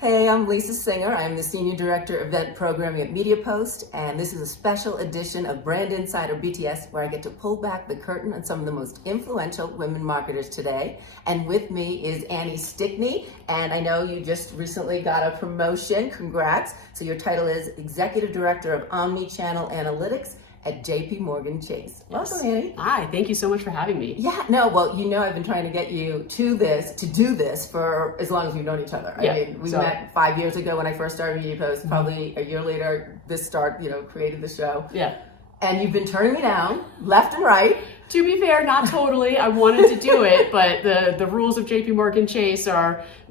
Hey, I'm Lisa Singer. I'm the Senior Director of Event Programming at MediaPost, and this is a special edition of Brand Insider BTS where I get to pull back the curtain on some of the most influential women marketers today. And with me is Annie Stickney, and I know you just recently got a promotion. Congrats. So your title is Executive Director of Omnichannel Analytics at JPMorgan Chase. Welcome, Annie. Hi, thank you so much for having me. Yeah, no, well, you know I've been trying to get you to do this for as long as we've known each other. Yeah, I mean, we met 5 years ago when I first started MediaPost, probably a year later, created the show. Yeah. And you've been turning me down left and right. To be fair, not totally. I wanted to do it, but the rules of JPMorgan Chase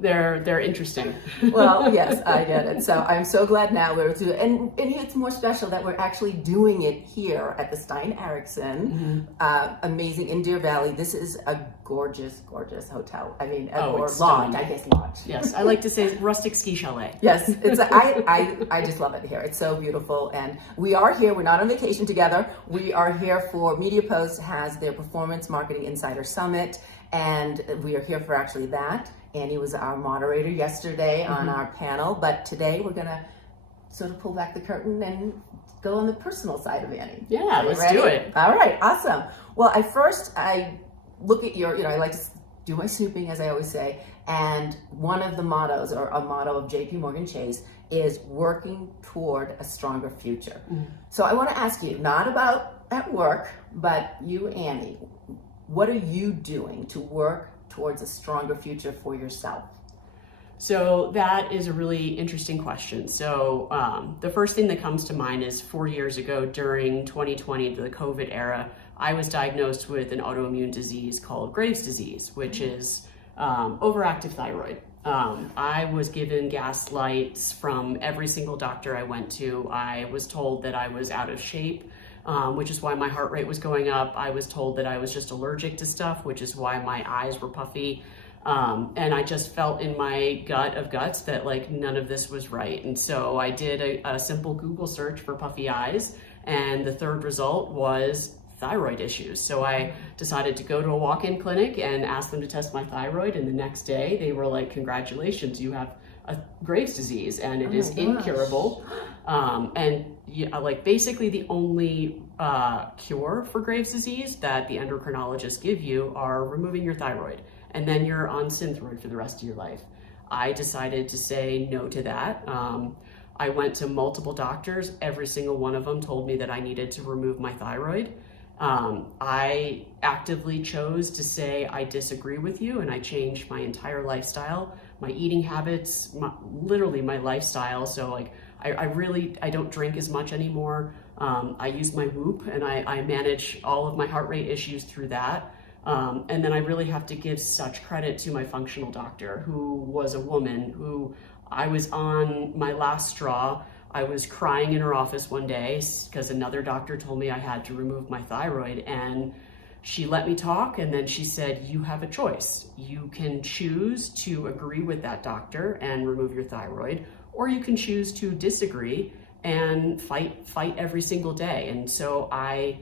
they're interesting. Well, yes, I get it. So I'm so glad now we're doing it. And it's more special that we're actually doing it here at the Stein Eriksen, amazing in Deer Valley. This is a gorgeous, gorgeous hotel. I mean, or lodge, I guess lodge. Yes, I like to say rustic ski chalet. Yes, I just love it here. It's so beautiful, and we are here. We're not on vacation together. We are here for MediaPost has their Performance Marketing Insider Summit, and we are here for actually that. Annie was our moderator yesterday on our panel, but today we're gonna sort of pull back the curtain and go on the personal side of Annie. Yeah, let's do it. All right, awesome. Well, I look at your, I like to do my snooping, as I always say, and one of the mottos, or a motto of JPMorgan Chase, is working toward a stronger future. So I want to ask you, not about at work, but you, Annie, what are you doing to work towards a stronger future for yourself? So that is a really interesting question. So the first thing that comes to mind is 4 years ago during 2020, the COVID era, I was diagnosed with an autoimmune disease called Graves' disease, which is overactive thyroid. I was given gaslights from every single doctor I went to. I was told that I was out of shape, which is why my heart rate was going up. I was told that I was just allergic to stuff, which is why my eyes were puffy. And I just felt in my gut of guts that like none of this was right. And so I did a simple Google search for puffy eyes, and the third result was thyroid issues. So I decided to go to a walk-in clinic and ask them to test my thyroid, and the next day they were like, congratulations, you have a Graves' disease and it is incurable. Like basically the only cure for Graves' disease that the endocrinologists give you are removing your thyroid, and then you're on Synthroid for the rest of your life. I decided to say no to that. I went to multiple doctors. Every single one of them told me that I needed to remove my thyroid. I actively chose to say, I disagree with you, and I changed my entire lifestyle, my eating habits, literally my lifestyle. So like, I don't drink as much anymore. I use my Whoop, and I manage all of my heart rate issues through that. And then I really have to give such credit to my functional doctor, who was a woman who I was on my last straw. I was crying in her office one day because another doctor told me I had to remove my thyroid, and she let me talk, and then she said, you have a choice. You can choose to agree with that doctor and remove your thyroid, or you can choose to disagree and fight every single day. And so I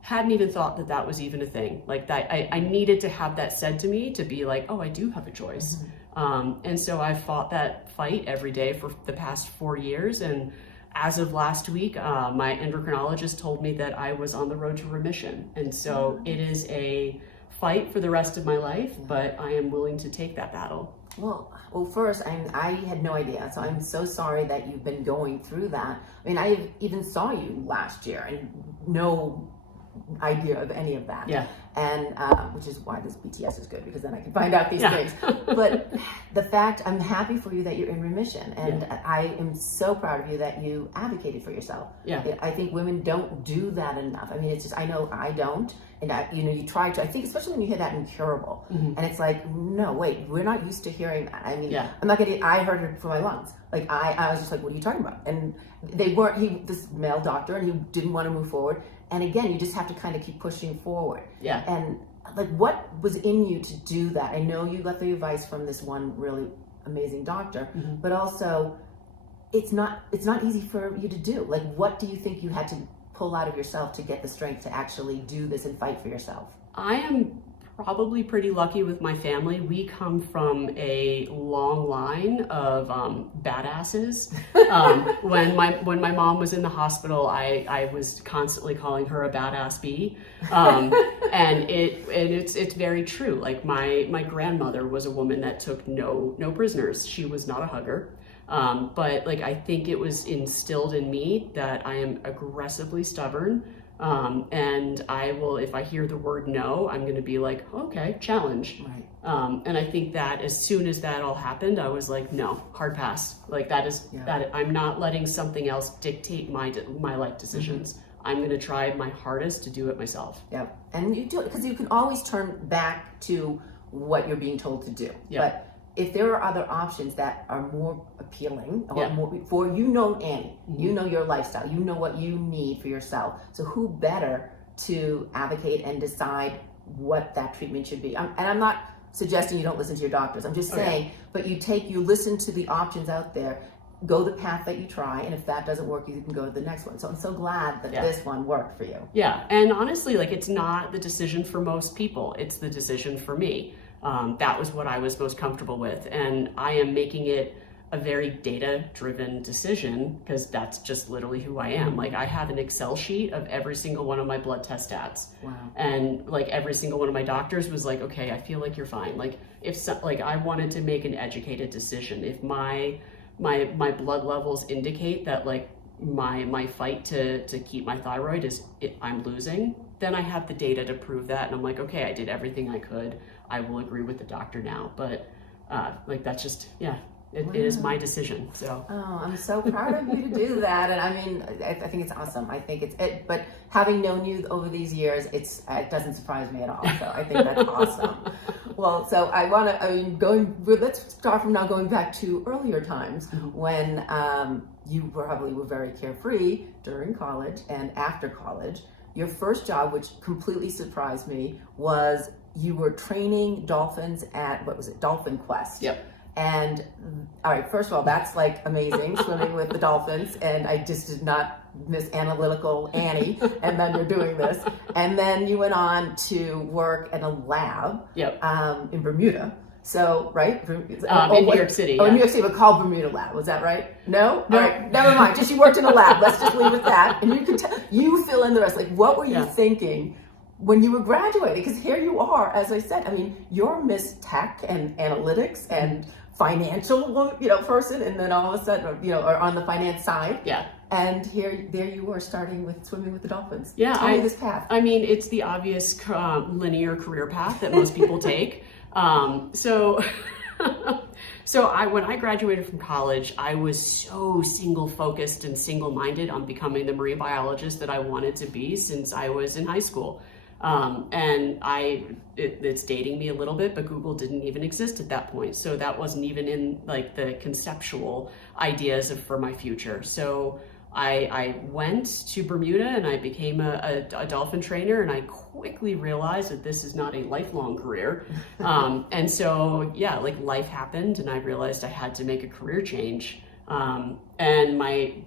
hadn't even thought that that was even a thing. Like that, I needed to have that said to me to be like, oh, I do have a choice. And so I fought that fight every day for the past 4 years. And as of last week, my endocrinologist told me that I was on the road to remission. And so it is a fight for the rest of my life, but I am willing to take that battle. Well, first, I had no idea, so I'm so sorry that you've been going through that. I mean, I even saw you last year and no idea of any of that. Yeah. And which is why this BTS is good, because then I can find out these things. But the fact, I'm happy for you that you're in remission, and I am so proud of you that you advocated for yourself. I think women don't do that enough. I mean, it's just, I know I don't, and you try to, I think especially when you hear that incurable, and it's like, no, wait, we're not used to hearing that. I mean, I'm not getting, I heard it for my lungs. Like I was just like, what are you talking about? And they weren't, this male doctor, and he didn't want to move forward. And again, you just have to kind of keep pushing forward. And like, what was in you to do that? I know you got the advice from this one really amazing doctor, but also it's not easy for you to do. Like, what do you think you had to pull out of yourself to get the strength to actually do this and fight for yourself? I am probably pretty lucky with my family. We come from a long line of badasses. When my mom was in the hospital, I was constantly calling her a badass bee, and it's very true. Like my grandmother was a woman that took no prisoners. She was not a hugger. But like, I think it was instilled in me that I am aggressively stubborn. And I will, if I hear the word no, I'm going to be like, okay, challenge. Right. And I think that as soon as that all happened, I was like, no, hard pass. Like that I'm not letting something else dictate my life decisions. Mm-hmm. I'm going to try my hardest to do it myself. Yeah. And you do it because you can always turn back to what you're being told to do. Yeah. But if there are other options that are more appealing, or more for Annie, mm-hmm. you know your lifestyle, you know what you need for yourself. So who better to advocate and decide what that treatment should be? And I'm not suggesting you don't listen to your doctors. I'm just saying, but you listen to the options out there, go the path that you try, and if that doesn't work, you can go to the next one. So I'm so glad that this one worked for you. Yeah, and honestly, like, it's not the decision for most people. It's the decision for me. That was what I was most comfortable with, and I am making it a very data-driven decision because that's just literally who I am. Like, I have an Excel sheet of every single one of my blood test stats. Wow. And like every single one of my doctors was like, okay, I feel like you're fine. Like, I wanted to make an educated decision. If my blood levels indicate that like my fight to keep my thyroid I'm losing, then I have the data to prove that, and I'm like, okay, I did everything I could. I will agree with the doctor now, but like, that's just, it is my decision. So I'm so proud of you to do that. And I mean, I think it's awesome. I think but having known you over these years, it doesn't surprise me at all. So I think that's awesome. Well, so let's start from now, going back to earlier times, mm-hmm. when you probably were very carefree during college and after college. Your first job, which completely surprised me, was you were training dolphins at, what was it, Dolphin Quest. Yep. And all right, first of all, that's like amazing, swimming with the dolphins. And I just did not miss analytical Annie. And then you're doing this. And then you went on to work at a lab in Bermuda. So, right? In New York City. Oh, in New York City, but called Bermuda Lab. Was that right? No? All right, never mind. Just you worked in a lab. Let's just leave it at that. And you fill in the rest. Like, what were you thinking when you were graduating? Because here you are, as I said, I mean, you're Miss Tech and Analytics and financial, person, and then all of a sudden, or on the finance side. Yeah. And there you were, starting with swimming with the dolphins. Yeah. Tell me this path. I mean, it's the obvious linear career path that most people take. So when I graduated from college, I was so single-focused and single-minded on becoming the marine biologist that I wanted to be since I was in high school. And it's dating me a little bit, but Google didn't even exist at that point. So that wasn't even in like the conceptual ideas for my future. So I went to Bermuda and I became a dolphin trainer, and I quickly realized that this is not a lifelong career. And so, like, life happened and I realized I had to make a career change. And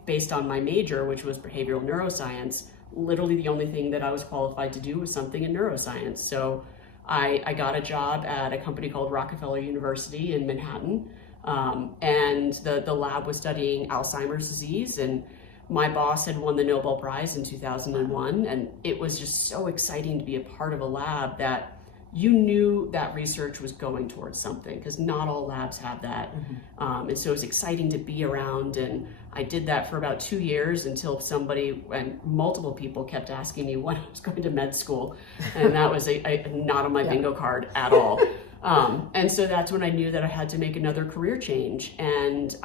based on my major, which was behavioral neuroscience, literally the only thing that I was qualified to do was something in neuroscience. So I got a job at a company called Rockefeller University in Manhattan. And the lab was studying Alzheimer's disease, and my boss had won the Nobel Prize in 2001, and it was just so exciting to be a part of a lab that you knew that research was going towards something, because not all labs have that. Mm-hmm. And so it was exciting to be around, and I did that for about 2 years until somebody and multiple people kept asking me when I was going to med school, and that was not on my bingo card at all. And so that's when I knew that I had to make another career change, and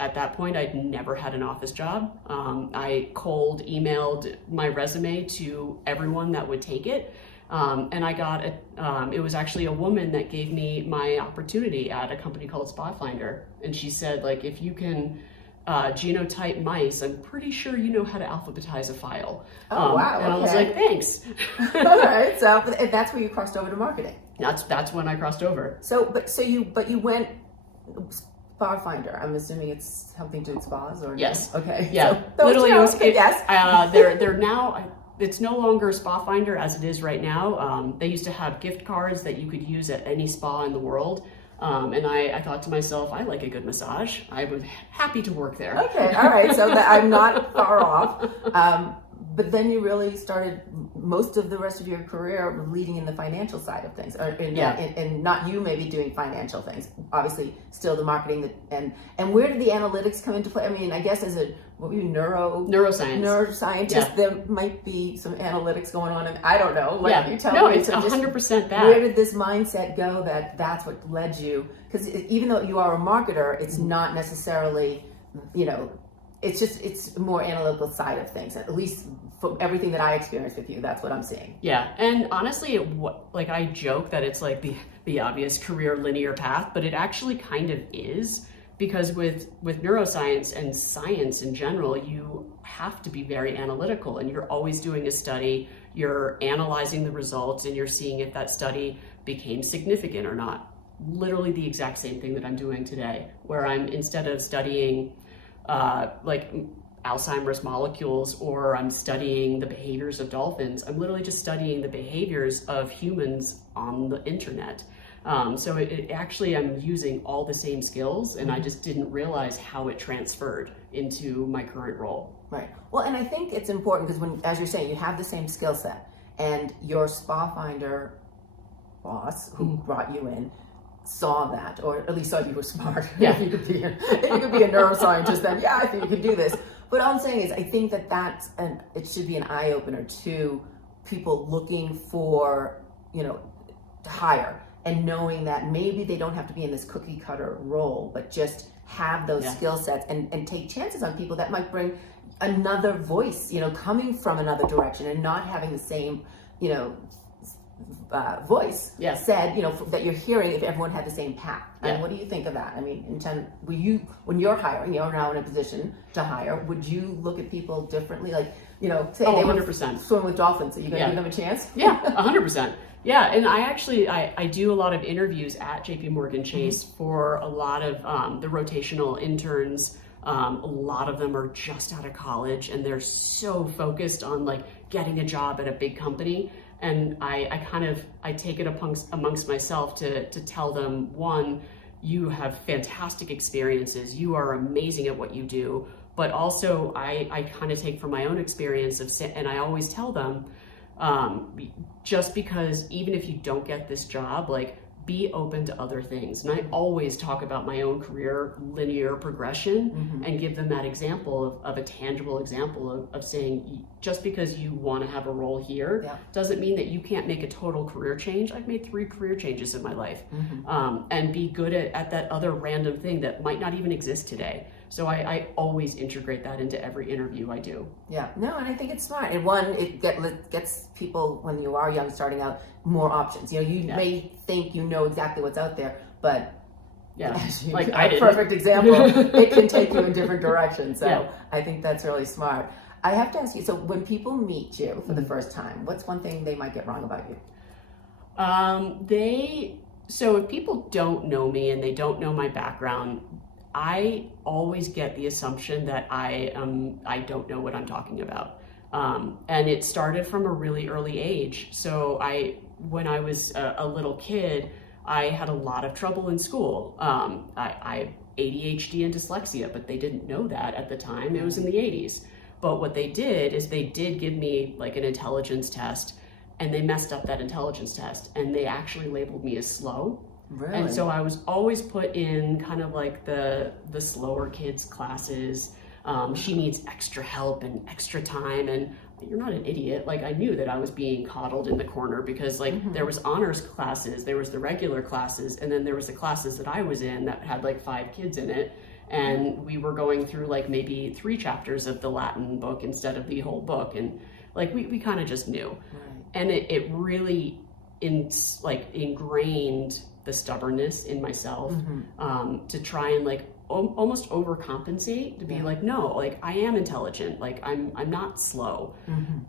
at that point, I'd never had an office job. I cold emailed my resume to everyone that would take it. And I got it was actually a woman that gave me my opportunity at a company called Spotfinder. And she said, like, if you can genotype mice, I'm pretty sure you know how to alphabetize a file. Oh, wow. And I was like, thanks. All right. So that's where you crossed over to marketing. That's when I crossed over. But you went Spotfinder. I'm assuming it's something to do with spas, or yes. No? Okay. Yeah. So, literally, yes. they're now. it's no longer a spa finder as it is right now. They used to have gift cards that you could use at any spa in the world. And I thought to myself, I like a good massage. I was happy to work there. Okay, all right, so I'm not far off. But then you really started most of the rest of your career leading in the financial side of things, and not you maybe doing financial things. Obviously, still the marketing and where did the analytics come into play? I mean, I guess as a neuroscientist, there might be some analytics going on, and I don't know. You tell me. No, it's 100% that. Where did this mindset go that's what led you? Because even though you are a marketer, it's not necessarily, it's more analytical side of things, at least from everything that I experienced with you. That's what I'm seeing. Yeah, and honestly, I joke that it's like the obvious career linear path, but it actually kind of is, because with neuroscience and science in general, you have to be very analytical, and you're always doing a study, you're analyzing the results, and you're seeing if that study became significant or not. Literally the exact same thing that I'm doing today, where I'm, instead of studying Alzheimer's molecules, or I'm studying the behaviors of dolphins, I'm literally just studying the behaviors of humans on the internet. So it actually, I'm using all the same skills, and I just didn't realize how it transferred into my current role. Right. Well, and I think it's important because when, as you're saying, you have the same skill set, and your spa finder boss who brought you in saw that, or at least saw you were smart. Yeah. If you could be a neuroscientist, then I think you could do this. But all I'm saying is, I think it should be an eye opener to people looking for, to hire, and knowing that maybe they don't have to be in this cookie cutter role, but just have those skill sets and take chances on people that might bring another voice, coming from another direction, and not having the same, voice said, that you're hearing if everyone had the same path. And what do you think of that? I mean, when you're hiring, you're now in a position to hire, would you look at people differently? Like, say they 100%. swim with dolphins, are you going to give them a chance? Yeah, 100%. Yeah, and I do a lot of interviews at JPMorgan Chase for a lot of the rotational interns. A lot of them are just out of college, and they're so focused on getting a job at a big company. And I take it amongst myself to tell them, one, you have fantastic experiences, you are amazing at what you do, but also I kind of take from my own experience and I always tell them, just because even if you don't get this job, be open to other things. And I always talk about my own career linear progression and give them that example of a tangible example of saying, just because you want to have a role here doesn't mean that you can't make a total career change. I've made 3 career changes in my life, and be good at that other random thing that might not even exist today. So I always integrate that into every interview I do. Yeah, no, and I think it's smart. And one, it gets people, when you are young, starting out, more options. You may think you know exactly what's out there, but perfect example, it can take you in different directions. So I think that's really smart. I have to ask you, so when people meet you for the first time, what's one thing they might get wrong about you? So if people don't know me and they don't know my background, I always get the assumption that I don't know what I'm talking about. And it started from a really early age. So when I was a little kid, I had a lot of trouble in school. I have ADHD and dyslexia, but they didn't know that at the time. It was in the 80s. But what they did is they did give me an intelligence test, and they messed up that intelligence test, and they actually labeled me as slow. Really? And so I was always put in kind of the slower kids classes. She needs extra help and extra time, and you're not an idiot. I knew that I was being coddled in the corner because there was honors classes, there was the regular classes, and then there was the classes that I was in that had 5 kids in it. And we were going through maybe 3 chapters of the Latin book instead of the whole book. And we kind of just knew. Right. And it really ingrained the stubbornness in myself, to try and almost overcompensate, to be no, I am intelligent, I'm not slow.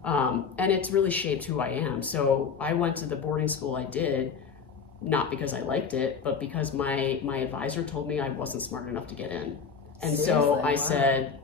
And it's really shaped who I am. So I went to the boarding school I did, not because I liked it, but because my advisor told me I wasn't smart enough to get in. And seriously? So I said,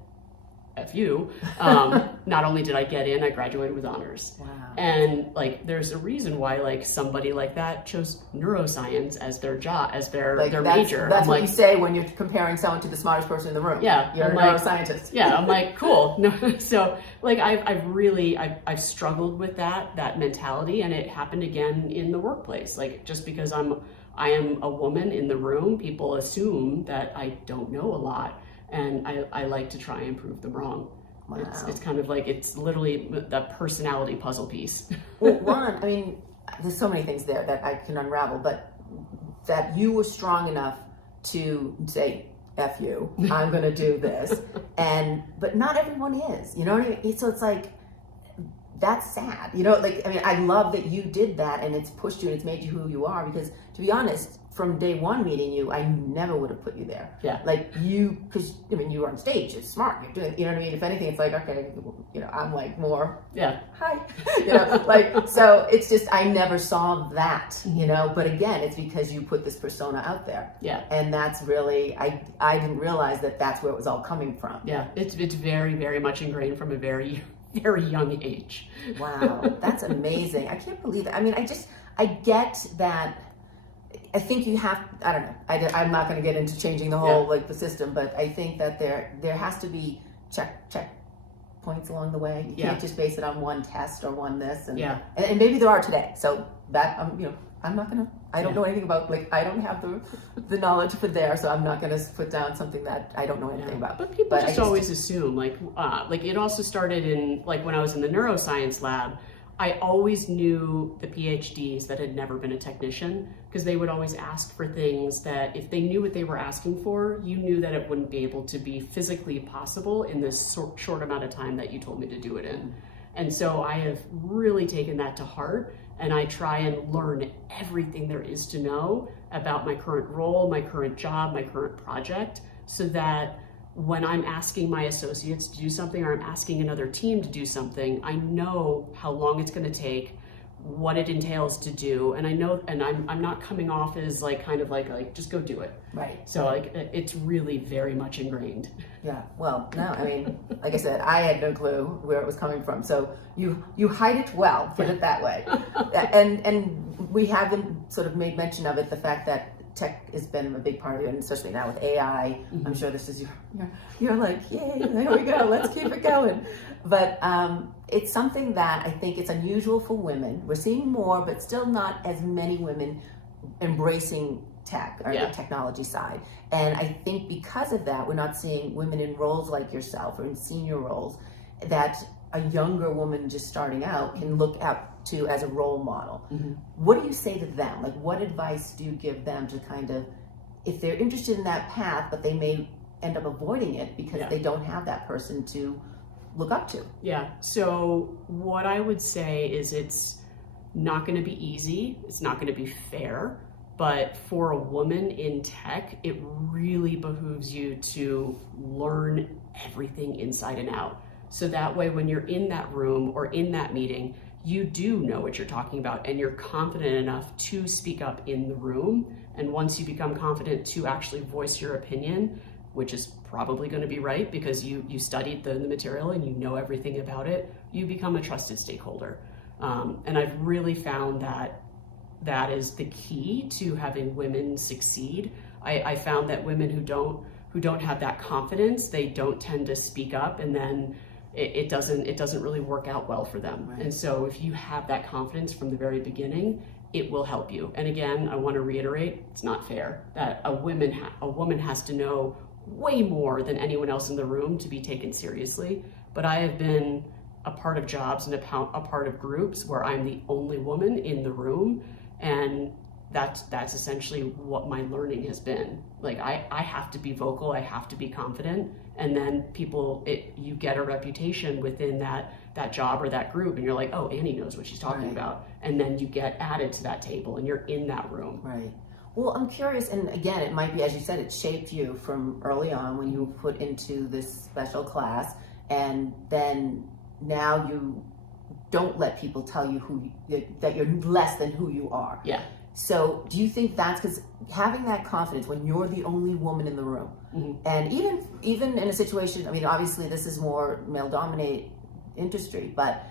F you. Not only did I get in, I graduated with honors. Wow. And like, there's a reason why like somebody like that chose neuroscience as their job, as their major. That's what you say when you're comparing someone to the smartest person in the room. Yeah. You're a neuroscientist. Yeah. I'm like, cool. No. So like, I've struggled with that mentality, and it happened again in the workplace. Like, just because I am a woman in the room, people assume that I don't know a lot. And I like to try and prove them wrong. Wow. It's kind of like, it's literally the personality puzzle piece. Well, Ron, I mean, there's so many things there that I can unravel, but that you were strong enough to say, F you, I'm going to do this. But not everyone is, you know what I mean? So it's like, that's sad. You know, like, I mean, I love that you did that, and it's pushed you and it's made you who you are, because to be honest, from day one meeting you, I never would have put you there. Yeah. Like because I mean, you were on stage, it's smart, you're doing, you know what I mean? If anything, it's like, okay, you know, I'm like more, yeah, hi, you know, like, so it's just, I never saw that, you know, but again, it's because you put this persona out there. Yeah. And that's really, I didn't realize that that's where it was all coming from. Yeah. It's very, very much ingrained from a very, very young age. Wow. That's amazing. I can't believe it. I mean, I get that. I think you have, I don't know, I'm not going to get into changing the whole, like, the system, but I think that there has to be check points along the way. You can't just base it on one test or one this, and maybe there are today. So that, you know, I'm not going to, I don't know anything about, like, I don't have the knowledge for there, so I'm not going to put down something that I don't know anything about. But people just always assume, like it also started in, like, when I was in the neuroscience lab, I always knew the PhDs that had never been a technician, because they would always ask for things that if they knew what they were asking for, you knew that it wouldn't be able to be physically possible in this short amount of time that you told me to do it in. And so I have really taken that to heart, and I try and learn everything there is to know about my current role, my current job, my current project, so that when I'm asking my associates to do something, or I'm asking another team to do something, I know how long it's going to take, what it entails to do, and I know, and I'm not coming off as like kind of like just go do it. Right. So like it's really very much ingrained. Yeah. Well, no, I mean, like I said, I had no clue where it was coming from. So you hide it well, put it that way. And we haven't sort of made mention of it, the fact that tech has been a big part of it, and especially now with AI. Mm-hmm. I'm sure this is you're like, yay, there we go, let's keep it going. But it's something that I think it's unusual for women. We're seeing more, but still not as many women embracing tech or the technology side. And I think because of that, we're not seeing women in roles like yourself or in senior roles that a younger woman just starting out can look up to as a role model. Mm-hmm. What do you say to them? Like, what advice do you give them to kind of, if they're interested in that path, but they may end up avoiding it because they don't have that person to look up to? Yeah. So what I would say is, it's not going to be easy. It's not going to be fair. But for a woman in tech, it really behooves you to learn everything inside and out. So that way, when you're in that room or in that meeting, you do know what you're talking about, and you're confident enough to speak up in the room. And once you become confident to actually voice your opinion, which is probably going to be right because you studied the material and you know everything about it, you become a trusted stakeholder. And I've really found that is the key to having women succeed. I found that women who don't have that confidence, they don't tend to speak up, and then it doesn't really work out well for them. Right. And so if you have that confidence from the very beginning, it will help you. And again, I want to reiterate, it's not fair that a woman has to know way more than anyone else in the room to be taken seriously. But I have been a part of jobs and a part of groups where I'm the only woman in the room, and that's essentially what my learning has been. Like, I have to be vocal, I have to be confident, and then you get a reputation within that job or that group, and you're like, oh, Annie knows what she's talking about, and then you get added to that table and you're in that room. Right. Well, I'm curious, and again, it might be, as you said, it shaped you from early on when you were put into this special class, and then now you don't let people tell you that you're less than who you are. Yeah. So do you think that's because having that confidence when you're the only woman in the room, and even in a situation, I mean, obviously this is more male-dominated industry, but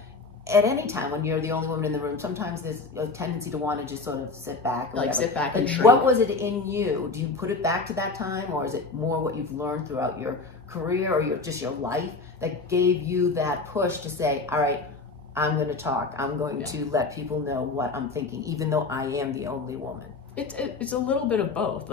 at any time when you're the only woman in the room, sometimes there's a tendency to want to just sort of sit back. Sit back and shrink. What was it in you? Do you put it back to that time, or is it more what you've learned throughout your career or just your life that gave you that push to say, all right, I'm going to talk. I'm going to let people know what I'm thinking, even though I am the only woman. It's a little bit of both.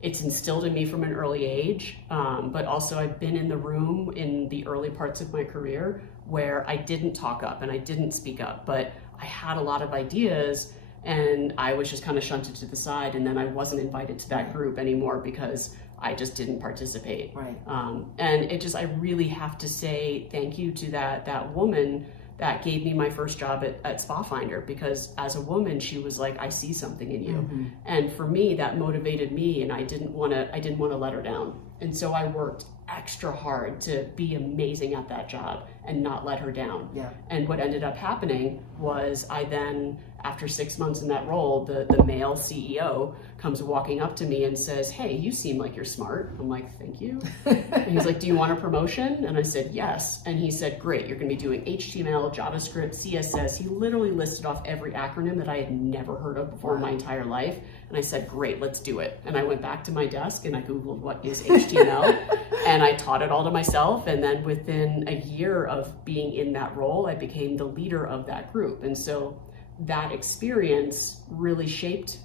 It's instilled in me from an early age, but also I've been in the room in the early parts of my career where I didn't talk up and I didn't speak up, but I had a lot of ideas and I was just kind of shunted to the side, and then I wasn't invited to that group anymore because I just didn't participate. Right. And I really have to say thank you to that woman that gave me my first job at Spa Finder, because as a woman, she was like, I see something in you. And for me, that motivated me, and I didn't want to let her down. And so I worked extra hard to be amazing at that job and not let her down. Yeah. And what ended up happening was I then, after 6 months in that role, the male CEO comes walking up to me and says, hey, you seem like you're smart. I'm like, thank you. And he's like, do you want a promotion? And I said, yes. And he said, great, you're going to be doing HTML, JavaScript, CSS. He literally listed off every acronym that I had never heard of before in my entire life. And I said, great, let's do it. And I went back to my desk and I Googled what is HTML and I taught it all to myself. And then within a year of being in that role, I became the leader of that group. And so that experience really shaped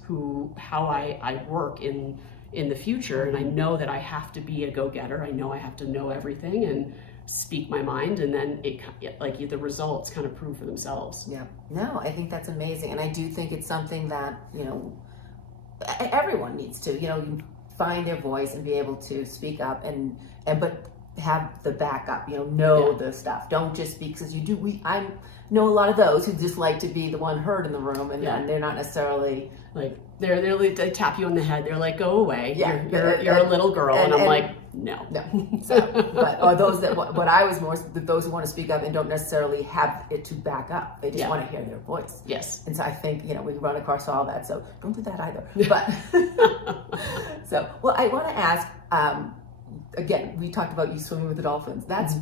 how I work in the future. And I know that I have to be a go-getter. I know I have to know everything and speak my mind, and then the results kind of prove for themselves. Yeah. No, I think that's amazing. And I do think it's something that, everyone needs to, find their voice and be able to speak up but have the backup, the stuff. Don't just speak because you do. I know a lot of those who just like to be the one heard in the room, and they're not necessarily like they tap you on the head. They're like, go away. Yeah, you're a little girl, and I'm like, no. So, or those that what I was more those who want to speak up and don't necessarily have it to back up. They just want to hear their voice. Yes. And so I think we run across all that. So don't do that either. But so I want to ask. Again, we talked about you swimming with the dolphins. That's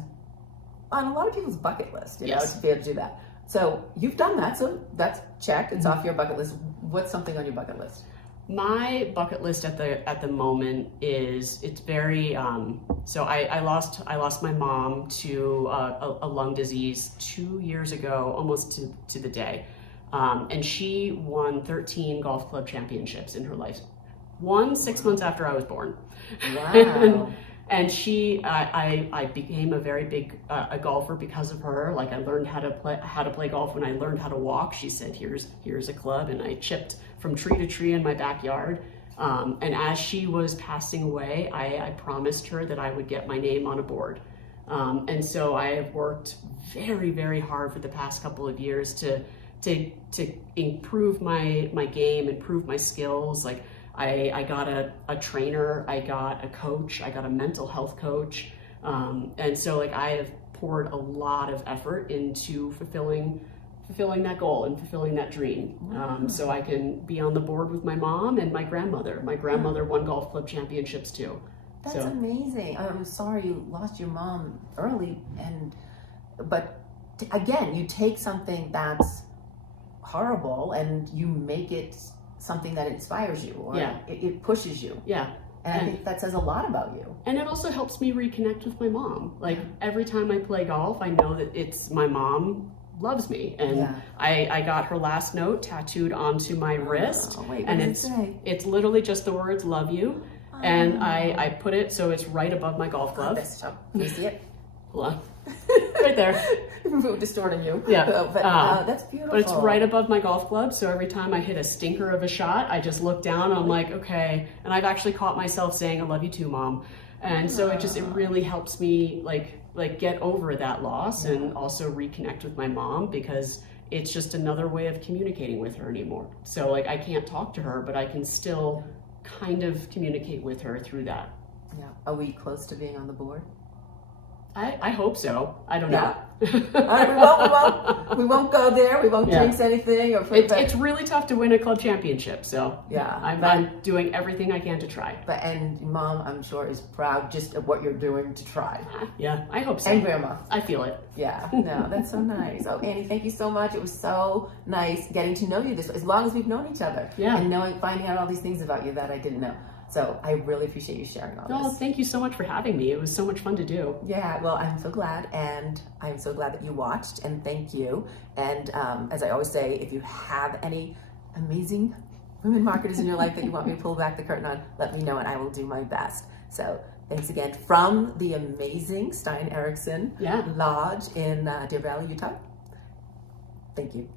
on a lot of people's bucket list, to be able to do that. So you've done that, so that's check. It's off your bucket list. What's something on your bucket list? My bucket list at the moment is it's very so I lost my mom to a lung disease 2 years ago, almost to the day, and she won 13 golf club championships in her life. 6 months after I was born. Wow. And I became a very big a golfer because of her. Like I learned how to play golf when I learned how to walk. She said, here's a club, and I chipped from tree to tree in my backyard. And as she was passing away, I promised her that I would get my name on a board. And so I have worked very, very hard for the past couple of years to improve my game, improve my skills. Like I got a trainer, I got a coach, I got a mental health coach. And so I have poured a lot of effort into fulfilling that goal and fulfilling that dream. So I can be on the board with my mom and my grandmother. My grandmother won golf club championships too. That's amazing. I'm sorry you lost your mom early, but again, you take something that's horrible and you make it something that inspires you, or it pushes you. Yeah. And I think that says a lot about you. And it also helps me reconnect with my mom. Like every time I play golf, I know that it's my mom loves me. And I got her last note tattooed onto my wrist. Wait, and it's literally just the words, love you. And I put it so it's right above my golf glove. Can you see it? Hold on. Right there. Distorting you. Yeah. But that's beautiful. But it's right above my golf club, so every time I hit a stinker of a shot, I just look down and I'm like, okay. And I've actually caught myself saying, I love you too, Mom. And so it really helps me like get over that loss and also reconnect with my mom, because it's just another way of communicating with her anymore. So I can't talk to her, but I can still kind of communicate with her through that. Yeah. Are we close to being on the board? I hope so. I don't know. All right, we won't go there. We won't jinx anything. It's really tough to win a club championship. So I'm doing everything I can to try. And Mom, I'm sure, is proud just of what you're doing to try. Yeah, I hope so. And Grandma. I feel it. Yeah, no, that's so nice. Oh, Annie, thank you so much. It was so nice getting to know you this way, as long as we've known each other. Yeah. And finding out all these things about you that I didn't know. So I really appreciate you sharing all this. Oh, thank you so much for having me. It was so much fun to do. Yeah, well, I'm so glad, and I'm so glad that you watched, and thank you. And as I always say, if you have any amazing women marketers in your life that you want me to pull back the curtain on, let me know, and I will do my best. So thanks again from the amazing Stein Eriksen Lodge in Deer Valley, Utah. Thank you.